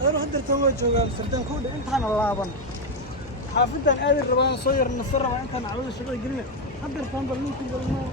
أنا هدر توجه أمستردام كود أنت أنا لابن حافظتن أدي الربان صير النصر ربان أنت أنا عمل شغل جريمة هدر تنبر ممكن قلنا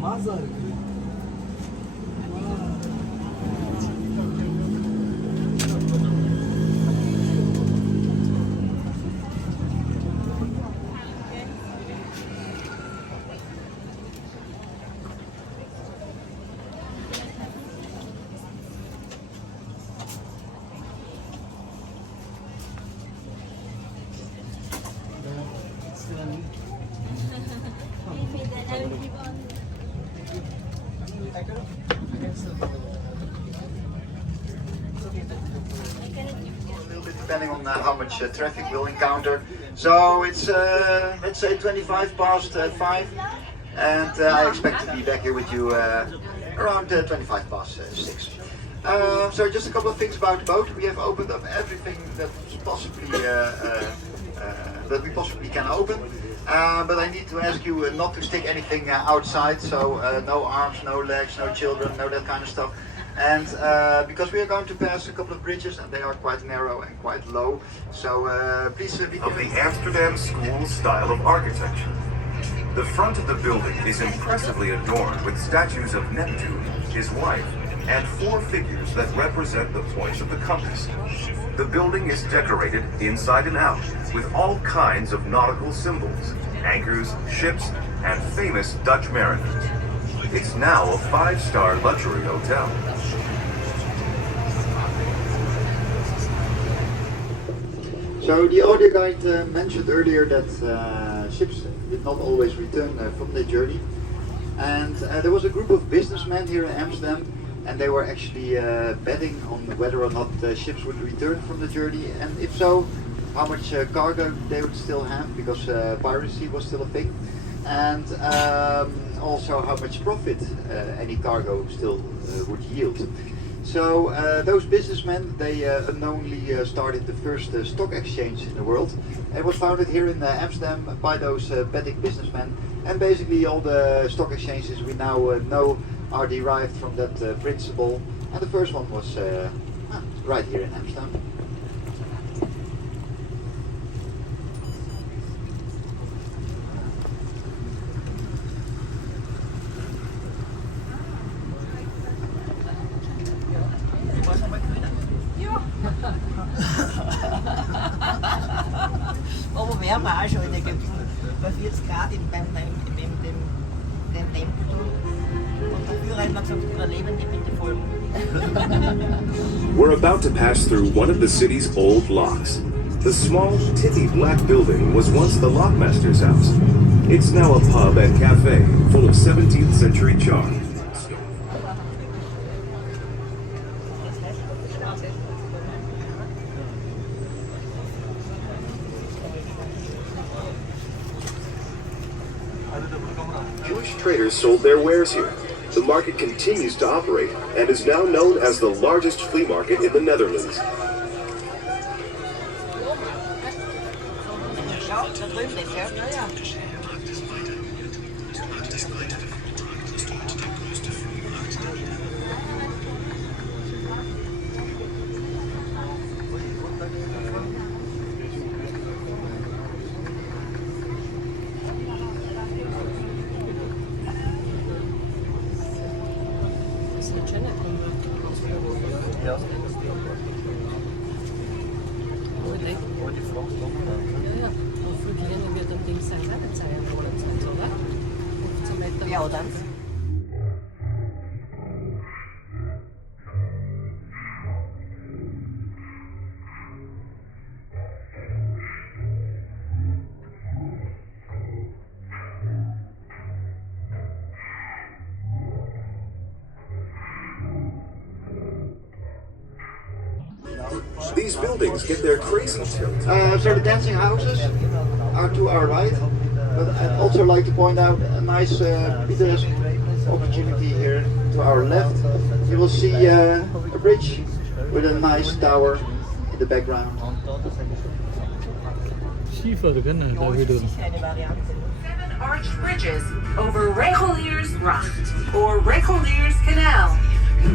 ما صار Depending on how much traffic we'll encounter. So it's let's say 25 past 5, and I expect to be back here with you around 25 past 6. So just a couple of things about the boat. We have opened up everything that's possibly that we possibly can open. But I need to ask you not to stick anything outside, so no arms, no legs, no children, no that kind of stuff. And because we are going to pass a couple of bridges and they are quite narrow and quite low, so please be careful. Of the Amsterdam school style of architecture. The front of the building is impressively adorned with statues of Neptune, his wife, and 4 figures that represent the points of the compass. The building is decorated inside and out with all kinds of nautical symbols, anchors, ships, and famous Dutch mariners. It's now a 5-star luxury hotel. So the audio guide mentioned earlier that ships did not always return from their journey, and there was a group of businessmen here in Amsterdam, and they were actually betting on whether or not ships would return from the journey, and if so, how much cargo they would still have, because piracy was still a thing, and also how much profit any cargo still would yield. So those businessmen, they unknowingly started the first stock exchange in the world. It was founded here in Amsterdam by those betting businessmen, and basically all the stock exchanges we now know are derived from that principle, and the first one was right here in Amsterdam. Over mehrmals schon in Ägypten, bei 40 Grad beim Tempel. Und der Führer hat mir gesagt, Überlebende bitte folgen. We're about to pass through one of the city's old locks. The small, tippy black building was once the lockmaster's house. It's now a pub and cafe full of 17th century charm. Jewish traders sold their wares here. The market continues to operate and is now known as the largest flea market in the Netherlands. Ja, oder? These buildings get their crazy tilt. So the dancing houses are to our right, but I'd also like to point out a nice picturesque opportunity here to our left. You will see a bridge with a nice tower in the background. Arched bridges over Reguliers Rock or Reguliers Canal.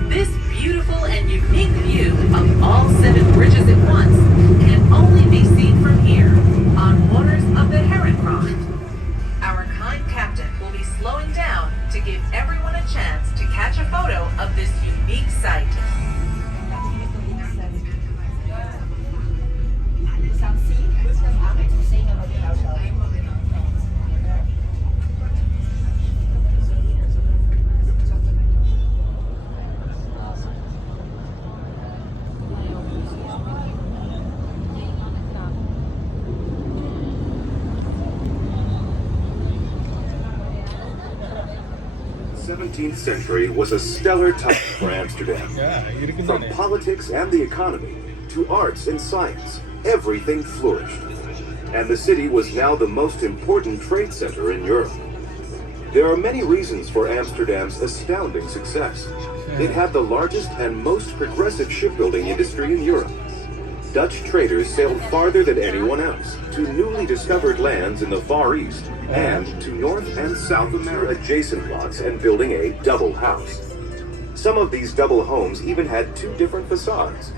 This beautiful and unique view of all 7 bridges at once can only be seen from here on waters of the Rijksmuseum. Our kind captain will be slowing down to give everyone a chance to catch a photo of this unique sight. The 17th century was a stellar time for Amsterdam. From politics and the economy to arts and science, everything flourished. And the city was now the most important trade center in Europe. There are many reasons for Amsterdam's astounding success. It had the largest and most progressive shipbuilding industry in Europe. Dutch traders sailed farther than anyone else to newly discovered lands in the Far East and to North and South America adjacent lots and building a double house. Some of these double homes even had 2 different facades.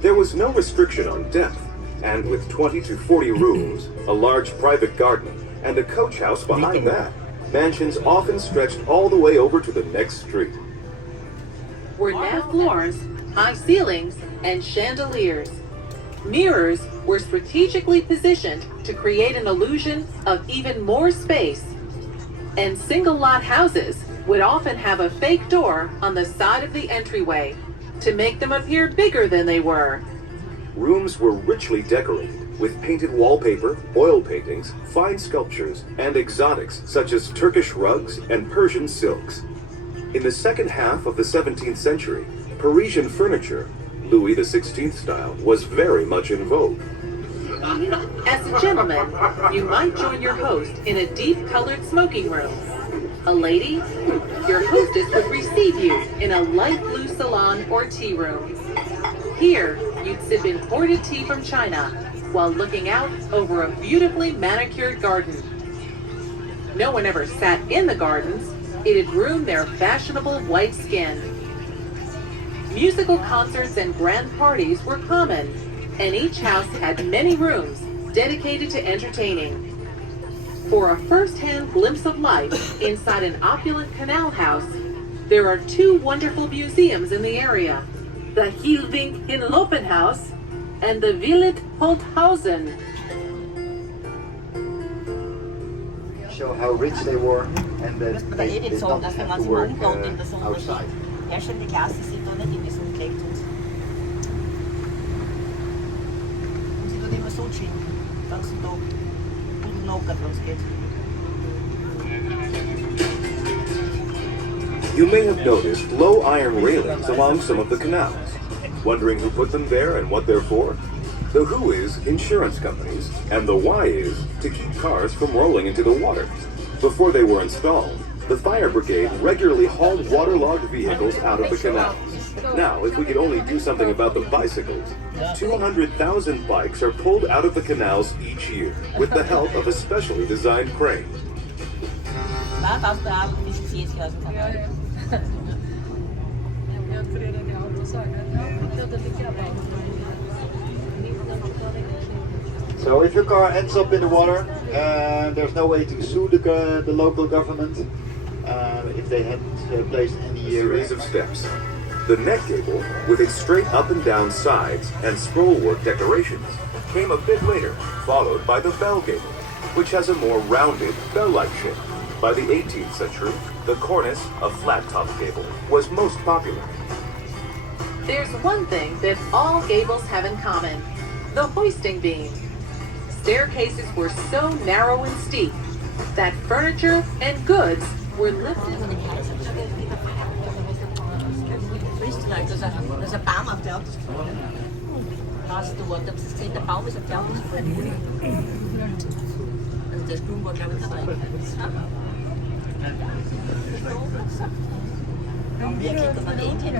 There was no restriction on depth, and with 20 to 40 rooms, a large private garden, and a coach house behind that, mansions often stretched all the way over to the next street. Were now floors, high ceilings, and chandeliers. Mirrors were strategically positioned to create an illusion of even more space. And single-lot houses would often have a fake door on the side of the entryway to make them appear bigger than they were. Rooms were richly decorated with painted wallpaper, oil paintings, fine sculptures, and exotics such as Turkish rugs and Persian silks. In the second half of the 17th century, Parisian furniture, Louis XVI style, was very much in vogue. As a gentleman, you might join your host in a deep-colored smoking room. A lady, your hostess would receive you in a light blue salon or tea room. Here, you'd sip imported tea from China while looking out over a beautifully manicured garden. No one ever sat in the gardens. It had ruined their fashionable white skin. Musical concerts and grand parties were common, and each house had many rooms dedicated to entertaining. For a first-hand glimpse of life inside an opulent canal house, there are 2 wonderful museums in the area, the Hilding in Lopenhaus and the Willet Holthausen. Show how rich they were and that they did not have to work outside. Ja, schon die Klasse sieht da nicht immer so gelegt und sie tut immer so chillen, den ganzen Tag und knockert, wenn es geht. You may have noticed low iron railings along some of the canals. Wondering who put them there and what they're for? The who is insurance companies, and the why is to keep cars from rolling into the water. Before they were installed, the fire brigade regularly hauled waterlogged vehicles out of the canals. Now, if we could only do something about the bicycles, 200,000 bikes are pulled out of the canals each year with the help of a specially designed crane. So if your car ends up in the water, there's no way to sue the local government if they hadn't placed any Series of steps. The neck gable, with its straight up and down sides and scrollwork decorations, came a bit later, followed by the bell gable, which has a more rounded, bell-like shape. By the 18th century, the cornice, a flat-top gable, was most popular. There's one thing that all gables have in common, the hoisting beam. Staircases were so narrow and steep that furniture and goods were lifted. There's a palm up there. Last door, the palm is up there. And there's room for everything. Ja, kijken naar de Indien.